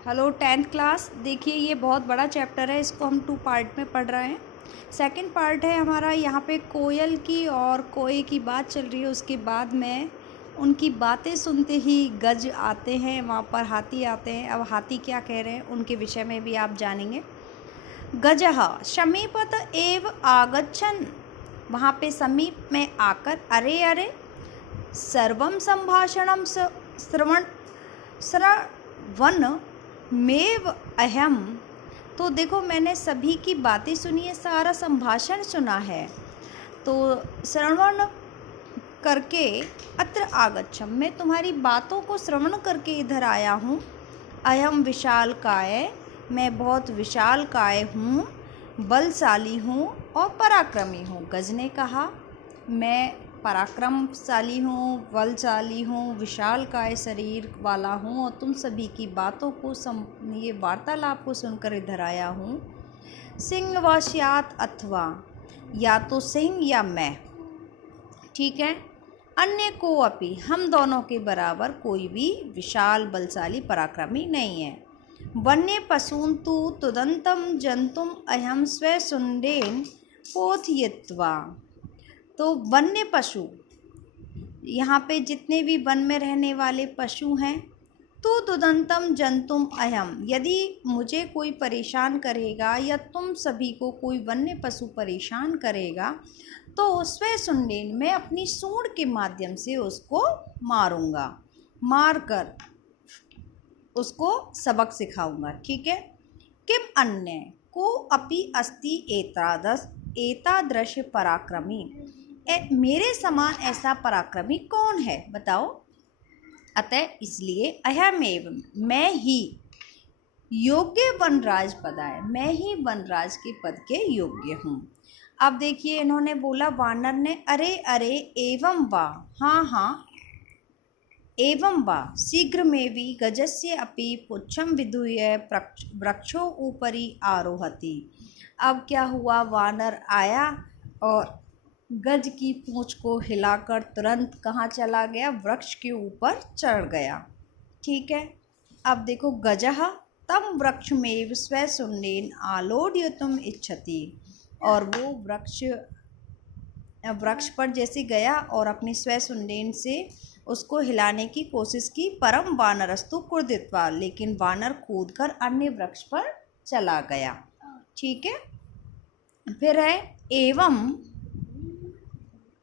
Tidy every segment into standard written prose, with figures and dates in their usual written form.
Hello 10th class. देखिए ये बहुत बड़ा चैप्टर है, इसको हम 2 पार्ट में पढ़ रहे हैं। सेकंड पार्ट है हमारा, यहाँ पे कोयल की और कोए की बात चल रही है। उसके बाद में उनकी बातें सुनते ही गज आते हैं, वहाँ पर हाथी आते हैं। अब हाथी क्या कह रहे हैं उनके विषय में भी आप जानेंगे। गजः समीपत एव आगच्छन्, वहाँ पे समीप में आकर अरे अरे सर्वं संभाषणं श्रवण मेव अहम। तो देखो मैंने सभी की बातें सुनी है, सारा संभाषण सुना है। तो श्रवण करके अत्र आगच्छम, मैं तुम्हारी बातों को श्रवण करके इधर आया हूँ। अयम विशाल काय, मैं बहुत विशाल काय हूँ, बलशाली हूँ और पराक्रमी हूँ। गज ने कहा मैं पराक्रमशाली हूँ, बलशाली हूँ, विशाल काय शरीर वाला हूँ और तुम सभी की बातों को ये वार्तालाप को सुनकर इधर आया हूँ। सिंह व स्यात् अथवा, या तो सिंह या मैं, ठीक है। अन्य को अपि, हम दोनों के बराबर कोई भी विशाल बलशाली पराक्रमी नहीं है। वन्य पशून तु तुदंतम जंतुम अहम स्वशुंडेन पोथयित्वा। तो वन्य पशु, यहाँ पे जितने भी वन में रहने वाले पशु हैं, तो तुदंतम जंतुम अहम, यदि मुझे कोई परेशान करेगा या तुम सभी को कोई वन्य पशु परेशान करेगा तो स्वशुंडेन, मैं अपनी सूंड के माध्यम से उसको मारूंगा, मारकर उसको सबक सिखाऊंगा, ठीक है। किम अन्य को अपि अस्ति एतादृश पराक्रमी, मेरे समान ऐसा पराक्रमी कौन है बताओ। अतः इसलिए अहमेव, मैं ही योग्य वनराज पदाय, मैं ही वनराज के पद के योग्य हूँ। अब देखिए इन्होंने बोला, वानर ने अरे अरे एवं वा, हाँ हाँ एवं वा शीघ्र में भी गजस्य अपि पुच्छम विधूय वृक्षो ऊपरी आरोहति। अब क्या हुआ, वानर आया और गज की पूंछ को हिलाकर तुरंत कहाँ चला गया, वृक्ष के ऊपर चढ़ गया, ठीक है। अब देखो गजः तम वृक्षमेव स्वशुंडेन आलोड्यतुम इच्छति, और वो वृक्ष पर जैसे गया और अपनी स्वशुंडेन से उसको हिलाने की कोशिश की। परम वानरस्तु कुर्दित्वा, लेकिन वानर कूदकर अन्य वृक्ष पर चला गया, ठीक है। फिर है एवं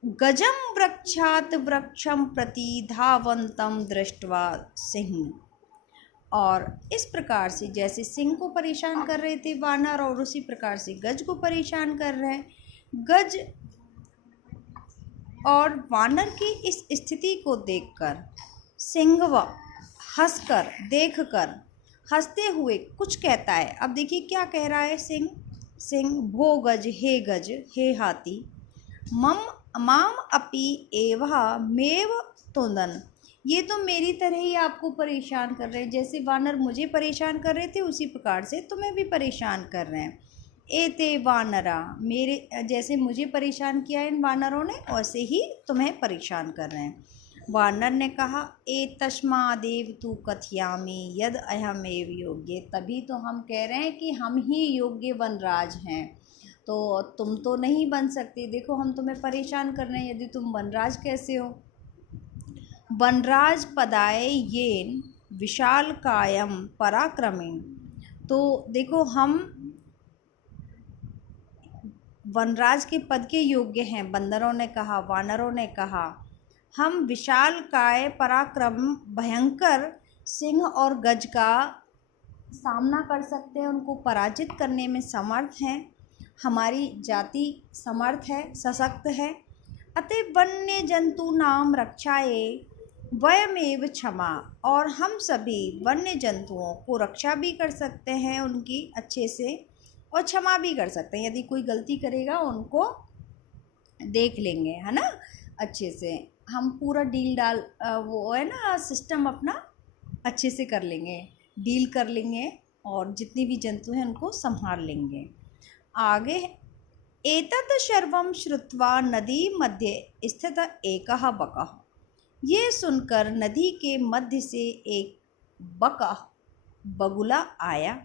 गजम वृक्षात वृक्षम प्रति धावंतम दृष्ट्वा सिंह, और इस प्रकार से जैसे सिंह को परेशान कर रहे थे वानर, और उसी प्रकार से गज को परेशान कर रहे हैं। गज और वानर की इस स्थिति को देखकर सिंह हंसकर, देखकर, हंसते हुए कुछ कहता है। अब देखिए क्या कह रहा है सिंह। सिंह भो गज, हे हाथी, माम अपि एवा मेव तुंदन, ये तो मेरी तरह ही आपको परेशान कर रहे हैं। जैसे वानर मुझे परेशान कर रहे थे उसी प्रकार से तुम्हें भी परेशान कर रहे हैं। एते वानरा, मेरे जैसे मुझे परेशान किया इन वानरों ने, वैसे ही तुम्हें परेशान कर रहे हैं। वानर ने कहा एतस्मादेव तु कथयामि यद अहमेव योग्य, तभी तो हम कह रहे हैं कि हम ही योग्य वनराज हैं, तो तुम तो नहीं बन सकते। देखो हम तुम्हें परेशान कर रहे हैं, यदि तुम वनराज कैसे हो। वनराज पदाय येन विशाल कायम पराक्रमी, तो देखो हम वनराज के पद के योग्य हैं। बंदरों ने कहा, वानरों ने कहा, हम विशाल काय पराक्रम भयंकर सिंह और गज का सामना कर सकते हैं, उनको पराजित करने में समर्थ हैं। हमारी जाति समर्थ है, सशक्त है। अतः वन्य जंतु नाम रक्षाए वयमेव क्षमा, और हम सभी वन्य जंतुओं को रक्षा भी कर सकते हैं उनकी अच्छे से, और क्षमा भी कर सकते हैं। यदि कोई गलती करेगा उनको देख लेंगे, है ना, अच्छे से हम पूरा वो है ना सिस्टम अपना अच्छे से कर लेंगे, डील कर लेंगे, और जितने भी जंतु हैं उनको संभाल लेंगे। आगे एतत् सर्वं श्रुत्वा नदी मध्य स्थित एकः बकः, ये सुनकर नदी के मध्य से एक बका बगुला आया।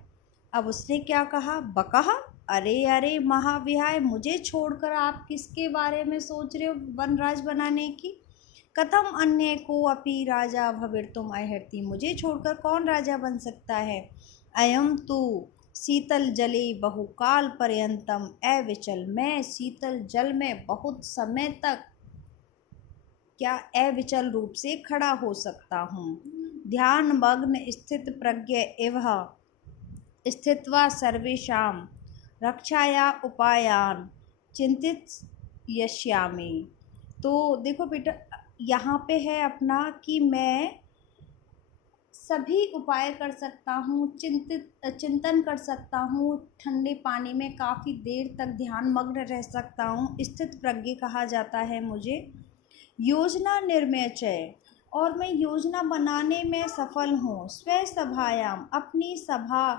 अब उसने क्या कहा? बकहा, अरे अरे महाविहाय, मुझे छोड़कर आप किसके बारे में सोच रहे हो वनराज बनाने की? कथम अन्य को अपि राजा भविर्तुम अर्हति, मुझे छोड़कर कौन राजा बन सकता है? अयम तु शीतल जले बहुकाल पर्यंतम अविचल, मैं शीतल जल में बहुत समय तक क्या अविचल रूप से खड़ा हो सकता हूँ। ध्यान मग्न स्थित प्रज्ञ इव स्थित्वा सर्वेषां रक्षाया उपायान चिंतित यश्यामि। तो देखो बेटा, यहाँ पे है अपना कि मैं सभी उपाय कर सकता हूँ, चिंतन कर सकता हूँ, ठंडे पानी में काफ़ी देर तक ध्यान मग्न रह सकता हूँ, स्थित प्रज्ञ कहा जाता है मुझे। योजना निर्मयचय, और मैं योजना बनाने में सफल हूँ। स्व सभायाम, अपनी सभा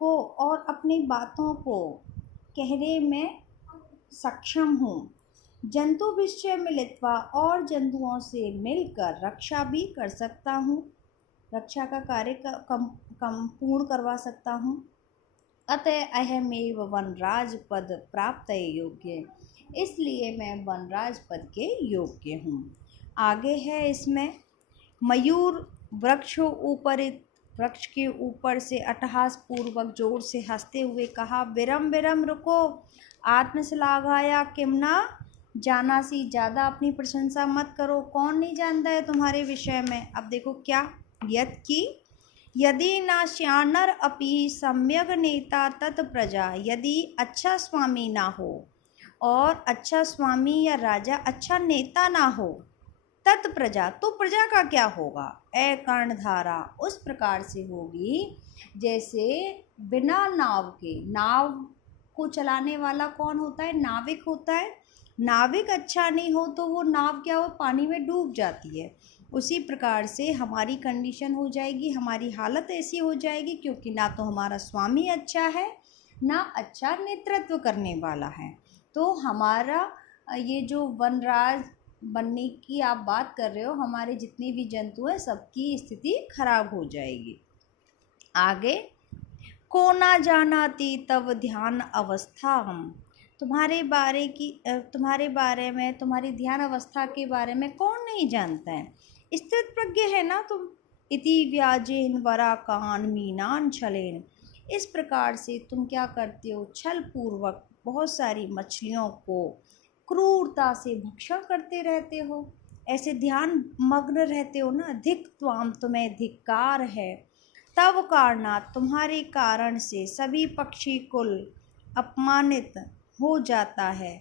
को और अपनी बातों को कहने में सक्षम हूँ। जंतु विषय मिलित्वा, और जंतुओं से मिलकर रक्षा भी कर सकता हूँ, रक्षा का कार्य कम पूर्ण करवा सकता हूँ। अतः अहमेव वनराज पद प्राप्त योग्य, इसलिए मैं वनराज पद के योग्य हूँ। आगे है इसमें, मयूर वृक्ष के ऊपर से अट्टहास पूर्वक जोर से हंसते हुए कहा, विरम विरम रुको, आत्मश्लाघाया किमना जानासी, ज़्यादा अपनी प्रशंसा मत करो, कौन नहीं जानता है तुम्हारे विषय में। अब देखो क्या, यत् की यदि नाश्यानर अपि सम्यक नेता तत् प्रजा, यदि अच्छा स्वामी ना हो और अच्छा स्वामी या राजा अच्छा नेता ना हो, तत् प्रजा, तो प्रजा का क्या होगा? कर्णधारा, उस प्रकार से होगी जैसे बिना नाव के, नाव को चलाने वाला कौन होता है? नाविक होता है। नाविक अच्छा नहीं हो तो वो नाव क्या हो, पानी में डूब जाती है। उसी प्रकार से हमारी कंडीशन हो जाएगी, हमारी हालत ऐसी हो जाएगी, क्योंकि ना तो हमारा स्वामी अच्छा है, ना अच्छा नेतृत्व करने वाला है। तो हमारा ये जो वनराज बनने की आप बात कर रहे हो, हमारे जितने भी जंतु हैं सबकी स्थिति खराब हो जाएगी। आगे, को ना जानाति तव ध्यान अवस्था, हम तुम्हारे बारे में, तुम्हारी ध्यान अवस्था के बारे में कौन नहीं जानता है? स्थित प्रज्ञ है ना तुम। इति व्याजेन वरा कान मीनान छलेन, इस प्रकार से तुम क्या करते हो? छल पूर्वक बहुत सारी मछलियों को क्रूरता से भक्षण करते रहते हो, ऐसे ध्यान मग्न रहते हो ना। धिक त्वाम, तुम्हें धिक्कार है। तव कारणात्, तुम्हारे कारण से सभी पक्षी कुल अपमानित हो जाता है।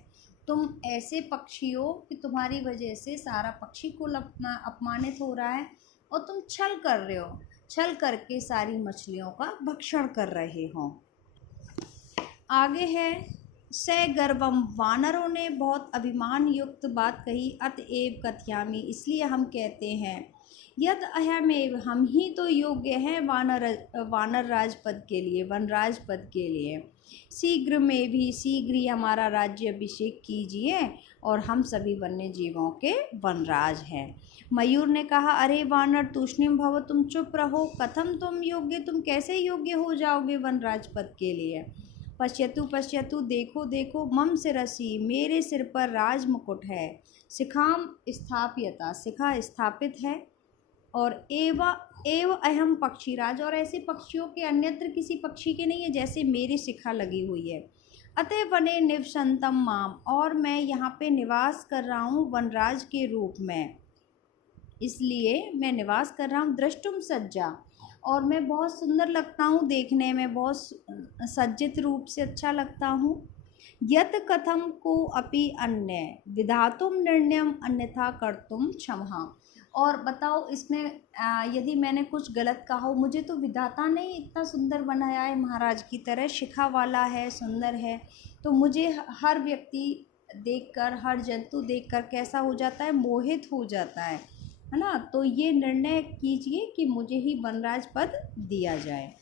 तुम ऐसे पक्षी हो कि तुम्हारी वजह से सारा पक्षी कुल अपना अपमानित हो रहा है, और तुम छल कर रहे हो, छल करके सारी मछलियों का भक्षण कर रहे हो। आगे है, स गर्वम, वानरों ने बहुत अभिमान युक्त बात कही। अतएव कथयामि, इसलिए हम कहते हैं, यद अहमेव, हम ही तो योग्य हैं वानर राज पद के लिए, वनराज पद के लिए। शीघ्र में भी, शीघ्र ही हमारा राज्य अभिषेक कीजिए, और हम सभी वन्य जीवों के वनराज हैं। मयूर ने कहा, अरे वानर तूष्णीम भव, तुम चुप रहो। कथम तुम योग्य, तुम कैसे योग्य हो जाओगे वनराज पद के लिए? पश्यतु पश्यतु, देखो देखो, मम सिरसी, मेरे सिर पर राज मुकुट है। शिखाम स्थाप्यता, शिखा स्थापित है। और एव अहम पक्षीराज, और ऐसे पक्षियों के अन्यत्र किसी पक्षी के नहीं है जैसे मेरी शिखा लगी हुई है। अतः वने निवसंतम माम, और मैं यहाँ पे निवास कर रहा हूँ वनराज के रूप में, इसलिए मैं निवास कर रहा हूँ। दृष्टुम सज्जा, और मैं बहुत सुंदर लगता हूँ देखने में, बहुत सज्जित रूप से अच्छा लगता हूँ। यत कथम को अपि अन्य विधातुम निर्णयम अन्यथा कर्तुम क्षमहा, और बताओ इसमें यदि मैंने कुछ गलत कहा हो, मुझे तो विधाता ने इतना सुंदर बनाया है, महाराज की तरह शिखा वाला है, सुंदर है, तो मुझे हर व्यक्ति देखकर, हर जंतु देखकर कैसा हो जाता है? मोहित हो जाता है ना। तो ये निर्णय कीजिए कि मुझे ही वनराज पद दिया जाए।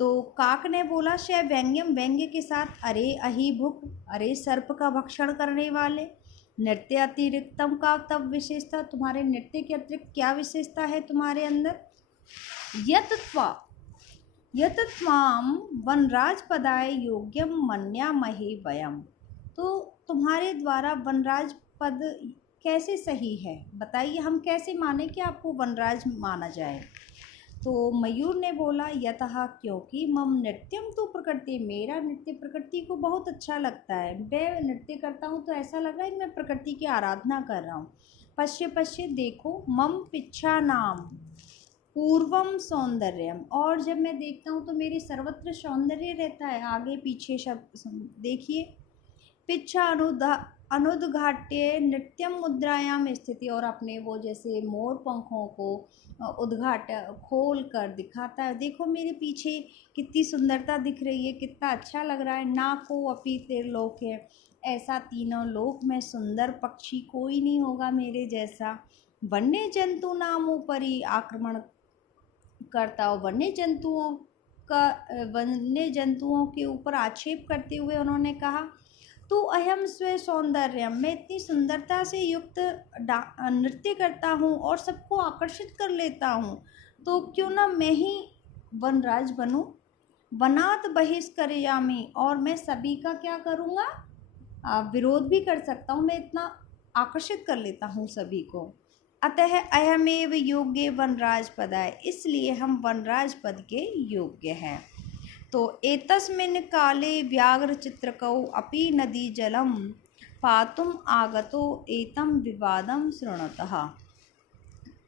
तो काक ने बोला, शय व्यंग्यम, व्यंग्य के साथ, अरे अहि भुक, अरे सर्प का भक्षण करने वाले। नृत्य अतिरिक्तम का तब विशेषता, तुम्हारे नृत्य के अतिरिक्त क्या विशेषता है तुम्हारे अंदर? यत्त्वा, यतत्वाम वनराज पदाय योग्यम मन्यामहे वयम। तो तुम्हारे द्वारा वनराज पद कैसे सही है, बताइए, हम कैसे माने कि आपको वनराज माना जाए। तो मयूर ने बोला, यतः, क्योंकि मम नृत्यम तो प्रकृति, मेरा नृत्य प्रकृति को बहुत अच्छा लगता है। मैं नृत्य करता हूँ तो ऐसा लग रहा है कि मैं प्रकृति की आराधना कर रहा हूँ। पश्य पश्य, देखो, मम पिच्छा नाम पूर्वम सौंदर्यम, और जब मैं देखता हूँ तो मेरे सर्वत्र सौंदर्य रहता है, आगे पीछे शब्द देखिए। पिच्छा अनुद्घाट्य नृत्यम मुद्रायाम स्थिति, और अपने वो जैसे मोर पंखों को उद्घाट खोल कर दिखाता है। देखो मेरे पीछे कितनी सुंदरता दिख रही है, कितना अच्छा लग रहा है। नाको अपि त्रिलोक है, ऐसा तीनों लोक में सुंदर पक्षी कोई नहीं होगा मेरे जैसा। वन्य जंतु नामों पर ही आक्रमण करता हो, वन्य जंतुओं के ऊपर आक्षेप करते हुए उन्होंने कहा, तो अहम स्व सौंदर्य, मैं इतनी सुंदरता से युक्त नृत्य करता हूँ और सबको आकर्षित कर लेता हूँ, तो क्यों ना मैं ही वनराज बनूं। वनात बहिष्कर्यामि, और मैं सभी का क्या करूँगा, विरोध भी कर सकता हूँ, मैं इतना आकर्षित कर लेता हूँ सभी को। अतः अयमेव योग्य वनराज पदाय, इसलिए हम वनराज पद के योग्य हैं। तो एतस्मिन् काले व्याघ्र चित्रकौ अपि नदी जलम पातुम आगतो एतम विवादम शृणुतः।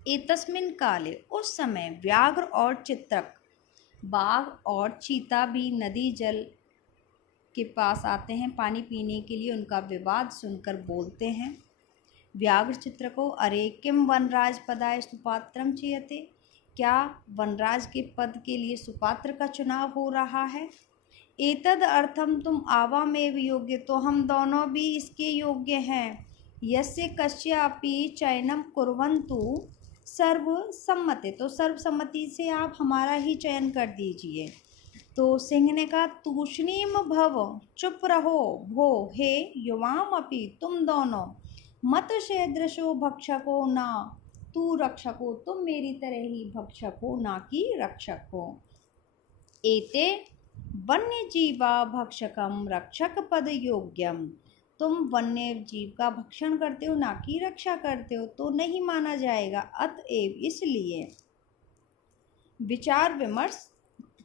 एतस्मिन् काले, उस समय, व्याघ्र और चित्रक, बाघ और चीता भी नदी जल के पास आते हैं पानी पीने के लिए, उनका विवाद सुनकर बोलते हैं। व्याघ्र चित्र को, अरे किम वनराज पदाय सुपात्रम चीयते, क्या वनराज के पद के लिए सुपात्र का चुनाव हो रहा है। एतद अर्थम तुम आवामेव योग्य, तो हम दोनों भी इसके योग्य हैं। यस्य कस्यापि चयनम कुर्वन्तु सर्वसम्मते, तो सर्वसम्मति से आप हमारा ही चयन कर दीजिए। तो सिंह ने कहा, तूष्णीम भव, चुप रहो भो, हे युवाम अपि, तुम दोनों, मत सदृशो भक्षको, ना तू रक्षक हो, तुम मेरी तरह ही भक्षक हो, ना कि रक्षक हो। एते वन्य जीवा भक्षकम रक्षक पद योग्यम, तुम वन्य जीव का भक्षण करते हो, ना कि रक्षा करते हो, तो नहीं माना जाएगा। अतएव इसलिए विचार विमर्श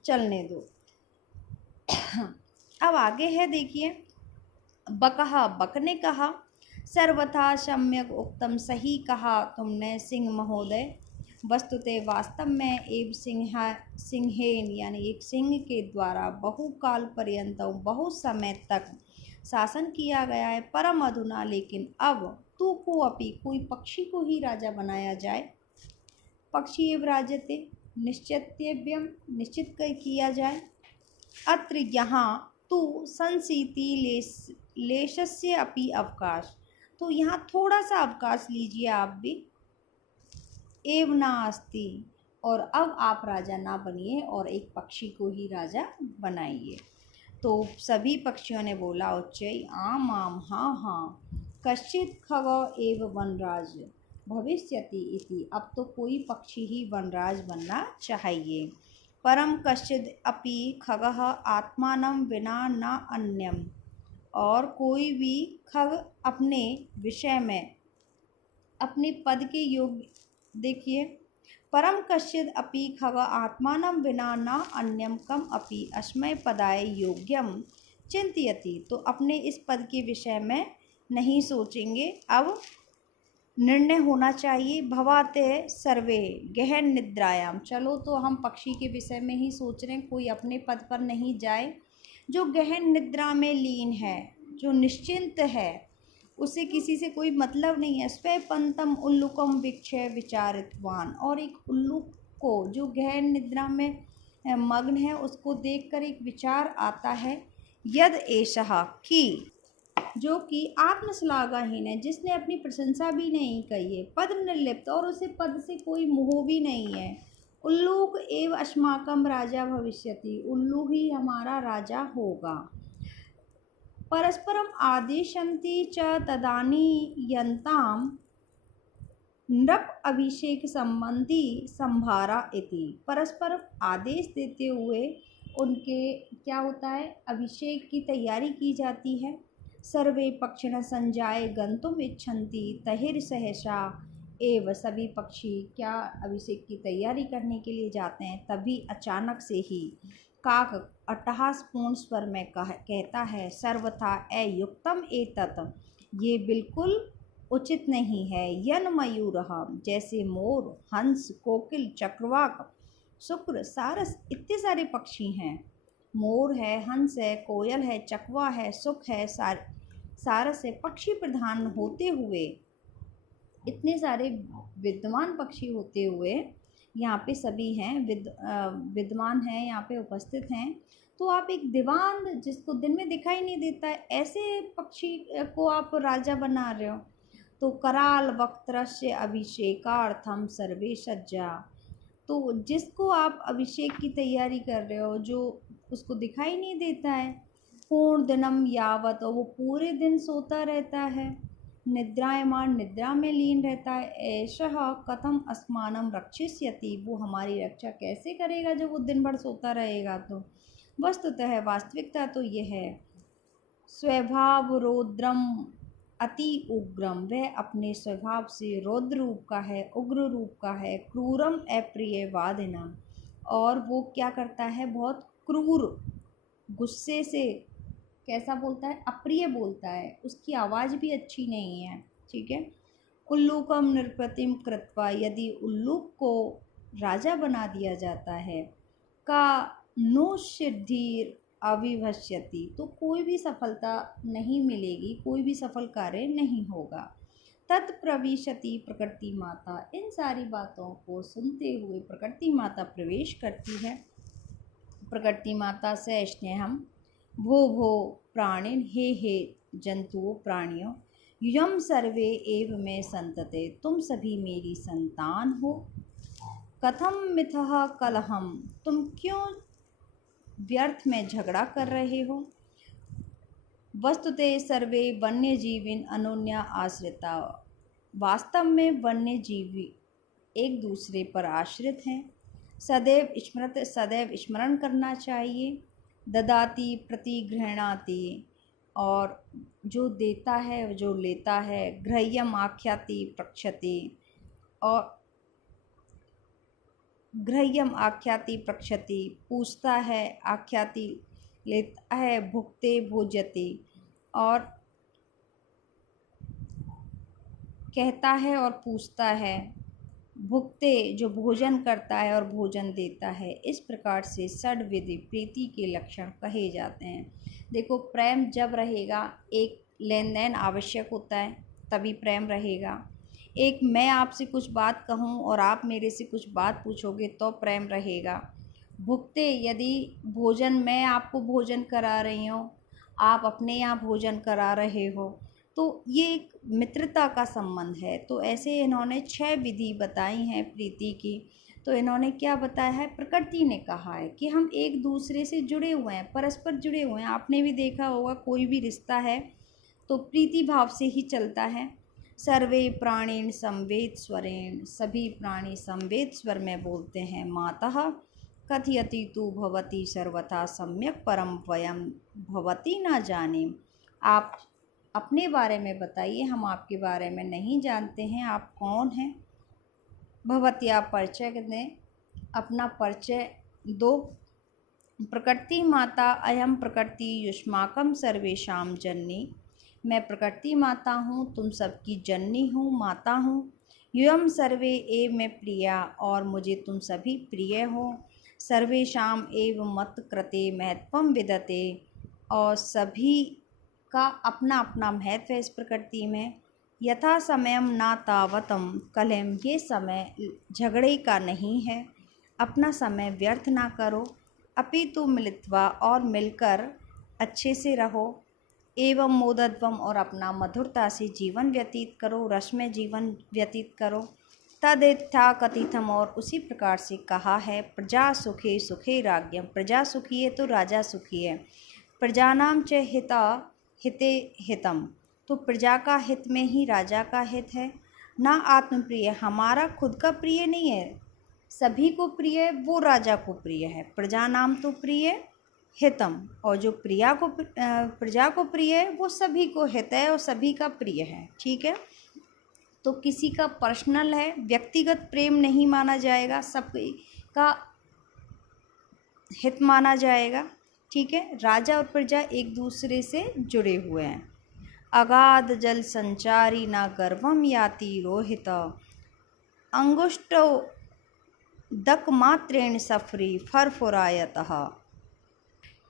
चलने दो। अब आगे है, देखिए। बकहा, बक ने कहा, सर्वथा सम्यक उक्तम, सही कहा तुमने सिंह महोदय। वस्तुतः वास्तव में एव सिंहेन, यानी एक सिंह के द्वारा बहुकाल पर्यंत, बहुत समय तक शासन किया गया है। परम अधुना, लेकिन अब, तू को अपि, कोई पक्षी को ही राजा बनाया जाए। पक्षी एव राजते, निश्चितव्यम, निश्चित किया जाए। अत्र यहाँ तू संसीति लेशस्य अपि अवकाश, तो यहाँ थोड़ा सा अवकाश लीजिए आप भी। एव नास्ति, और अब आप राजा ना बनिए और एक पक्षी को ही राजा बनाइए। तो सभी पक्षियों ने बोला, उच्चै आम आम, हाँ हाँ, कश्चित खग एव वनराज भविष्यति इति, अब तो कोई पक्षी ही वनराज बनना चाहिए। परम कश्चिद अपि खगः आत्मानं विना न अन्यम, और कोई भी खग अपने विषय में, अपने पद के योग्य, देखिए, परम कश्चिद अपि खग आत्मानं विना न अन्यम कम अपि अस्मै पदाय योग्यम चिंतयति, तो अपने इस पद के विषय में नहीं सोचेंगे। अब निर्णय होना चाहिए। भवाते सर्वे गहन निद्रायाम, चलो तो हम पक्षी के विषय में ही सोच रहे हैं, कोई अपने पद पर नहीं जाए। जो गहन निद्रा में लीन है, जो निश्चिंत है, उसे किसी से कोई मतलब नहीं है। स्वपंतम उल्लुकम वीक्ष्य विचारितवान, और एक उल्लुक को जो गहन निद्रा में मग्न है, उसको देखकर एक विचार आता है। यद एषः, की, जो कि आत्मश्लाघाहीन है, जिसने अपनी प्रशंसा भी नहीं कही है। पद निर्लिप्त, और उसे पद से कोई मोह भी नहीं है। उल्लूक एव अस्माकम राजा भविष्यति, उल्लू ही हमारा राजा होगा। परस्परम आदेशन्ति च तदानीयन्ताम नृप अभिषेक संबंधी संभारा इति, परस्पर आदेश देते हुए उनके क्या होता है, अभिषेक की तैयारी की जाती है। सर्वे पक्षिण संजाय गंतुम इच्छन्ति तहिर सहसा एव, सभी पक्षी क्या अभिषेक की तैयारी करने के लिए जाते हैं। तभी अचानक से ही काक अट्टहासपूर्ण स्वर में कहता है, सर्वथा अयुक्तम एतत्, ये बिल्कुल उचित नहीं है। यन मयूरः, जैसे मोर, हंस, कोकिल, चक्रवाक, शुक्र, सारस, इतने सारे पक्षी हैं। मोर है, हंस है, कोयल है, चकवा है, सुख है, सारस है। पक्षी प्रधान होते हुए, इतने सारे विद्वान पक्षी होते हुए यहाँ पे सभी हैं, विद्वान हैं, यहाँ पे उपस्थित हैं। तो आप एक दीवान जिसको दिन में दिखाई नहीं देता है, ऐसे पक्षी को आप राजा बना रहे हो। तो कराल वक्त्रस्य अभिषेकार्थम सर्वे सज्जा, तो जिसको आप अभिषेक की तैयारी कर रहे हो, जो उसको दिखाई नहीं देता है, पूर्ण दिनम यावत, और वो पूरे दिन सोता रहता है, निद्रायमान, निद्रा में लीन रहता है, ऐशः कथम अस्मानम रक्षिष्यति, वो हमारी रक्षा कैसे करेगा जब वो दिन भर सोता रहेगा। तो वस्तुतः वास्तविकता तो यह है, स्वभाव रौद्रम अति उग्रम, वह अपने स्वभाव से रौद्र रूप का है, उग्र रूप का है, क्रूरम अप्रिय वादिनम, और वो क्या करता है, बहुत क्रूर, गुस्से से कैसा बोलता है, अप्रिय बोलता है, उसकी आवाज़ भी अच्छी नहीं है। ठीक है। उल्लूकम नृपतिम कृत्वा, यदि उल्लूक को राजा बना दिया जाता है, का नो सिद्धि अविभश्यति, तो कोई भी सफलता नहीं मिलेगी, कोई भी सफल कार्य नहीं होगा। तत्प्रविशति प्रकृति माता, इन सारी बातों को सुनते हुए प्रकृति माता प्रवेश करती है। प्रकृति माता से स्नेहम भो भो प्राणिन, हे जंतुओं, प्राणियों, यम सर्वे एव में संतते, तुम सभी मेरी संतान हो। कथम मिथः कलहम, तुम क्यों व्यर्थ में झगड़ा कर रहे हो। वस्तुते सर्वे वन्य जीविन अनुन्या आश्रिता, वास्तव में वन्य जीवी एक दूसरे पर आश्रित हैं। सदैव स्मरण करना चाहिए। ददाति प्रतिगृह्णाति, और जो देता है, जो लेता है। ग्रह्यम आख्याति प्रक्षति, और ग्रह्यम आख्याति प्रक्षति, पूछता है, आख्याति लेता है, भुक्ते भोजति, और कहता है और पूछता है। भुक्ते, जो भोजन करता है और भोजन देता है। इस प्रकार से षड्विधि प्रीति के लक्षण कहे जाते हैं। देखो, प्रेम जब रहेगा, एक लेन देन आवश्यक होता है, तभी प्रेम रहेगा। एक मैं आपसे कुछ बात कहूँ और आप मेरे से कुछ बात पूछोगे तो प्रेम रहेगा। भुक्ते, यदि भोजन, मैं आपको भोजन करा रही हूँ, आप अपने यहाँ भोजन करा रहे हो, तो ये एक मित्रता का संबंध है। तो ऐसे इन्होंने 6 विधि बताई हैं प्रीति की। तो इन्होंने क्या बताया है, प्रकृति ने कहा है कि हम एक दूसरे से जुड़े हुए हैं, परस्पर जुड़े हुए हैं। आपने भी देखा होगा, कोई भी रिश्ता है तो प्रीति भाव से ही चलता है। सर्वे प्राणीन संवेद स्वरेण, सभी प्राणी संवेद स्वर में बोलते हैं। मातः कथयति तु भवती सर्वथा सम्यक परम वयम भवती न जाने, आप अपने बारे में बताइए, हम आपके बारे में नहीं जानते हैं, आप कौन हैं। भवती, आप परिचय दें, अपना परिचय दो। प्रकृति माता अयम प्रकृति युष्माकम सर्वेशाम जननी, मैं प्रकृति माता हूँ, तुम सबकी जननी हूँ, माता हूँ। युयम सर्वे एव में प्रिया, और मुझे तुम सभी प्रिय हो। सर्वेशाम एव मत कृते महत्वम विदते, और सभी का अपना अपना महत्व है इस प्रकृति में। यथा समयम ना तावतम कलम, ये समय झगड़े का नहीं है, अपना समय व्यर्थ ना करो। अपितु मिलित्वा, और मिलकर अच्छे से रहो। एवं मोदत्वम, और अपना मधुरता से जीवन व्यतीत करो, रस में जीवन व्यतीत करो। तदित्था कथितम, और उसी प्रकार से कहा है। प्रजा सुखे सुखे राज्ञम, प्रजा सुखी है तो राजा सुखी है। प्रजानाम च हिता हिते हितम, तो प्रजा का हित में ही राजा का हित है। ना आत्मप्रिय, हमारा खुद का प्रिय नहीं है, सभी को प्रिय है, वो राजा को प्रिय है। प्रजा नाम तो प्रिय हितम, और जो प्रजा को प्रिय है वो सभी को हित है और सभी का प्रिय है। ठीक है, तो किसी का पर्सनल है, व्यक्तिगत प्रेम नहीं माना जाएगा, सबका हित माना जाएगा। ठीक है, राजा और प्रजा एक दूसरे से जुड़े हुए हैं। अगाध जल संचारी ना गर्भम याति रोहित, अंगुष्ठो दक मात्रेण सफरी फरफुरायतः।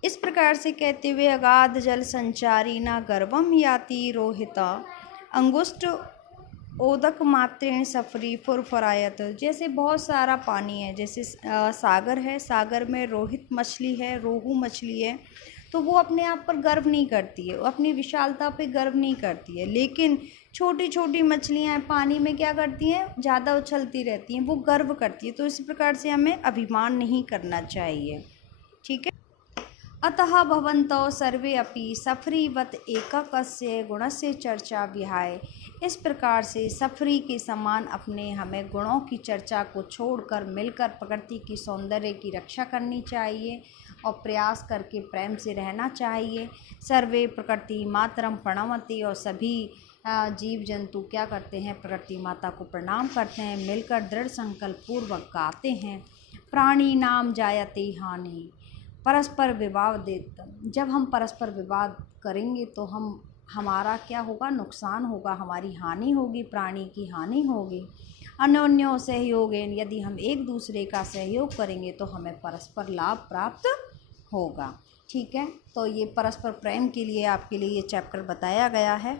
इस प्रकार से कहते हुए अगाध जल संचारी ना गर्भम याति रोहित, अंगुष्ठ ओदक मात्रेण सफरी फुरफुरायत। जैसे बहुत सारा पानी है, जैसे सागर है, सागर में रोहित मछली है, रोहू मछली है, तो वो अपने आप पर गर्व नहीं करती है, वो अपनी विशालता पे गर्व नहीं करती है। लेकिन छोटी छोटी मछलियाँ पानी में क्या करती हैं, ज़्यादा उछलती रहती हैं, वो गर्व करती है। तो इसी प्रकार से हमें अभिमान नहीं करना चाहिए। ठीक है, अतः भवन्तौ सर्वे अपि सफरीवत एककस्य गुणस्य चर्चा विहाय। इस प्रकार से सफरी के समान अपने हमें गुणों की चर्चा को छोड़कर मिलकर प्रकृति की सौंदर्य की रक्षा करनी चाहिए और प्रयास करके प्रेम से रहना चाहिए। सर्वे प्रकृति मातरम प्रणमति, और सभी जीव जंतु क्या करते हैं, प्रकृति माता को प्रणाम करते हैं, मिलकर दृढ़ संकल्प पूर्वक गाते हैं। प्राणी नाम जायते हानि परस्पर विवाद देत। जब हम परस्पर विवाद करेंगे तो हमारा क्या होगा, नुकसान होगा, हमारी हानि होगी, प्राणी की हानि होगी। अन्योन्यो सहयोगेन, यदि हम एक दूसरे का सहयोग करेंगे तो हमें परस्पर लाभ प्राप्त होगा। ठीक है, तो ये परस्पर प्रेम के लिए आपके लिए ये चैप्टर बताया गया है।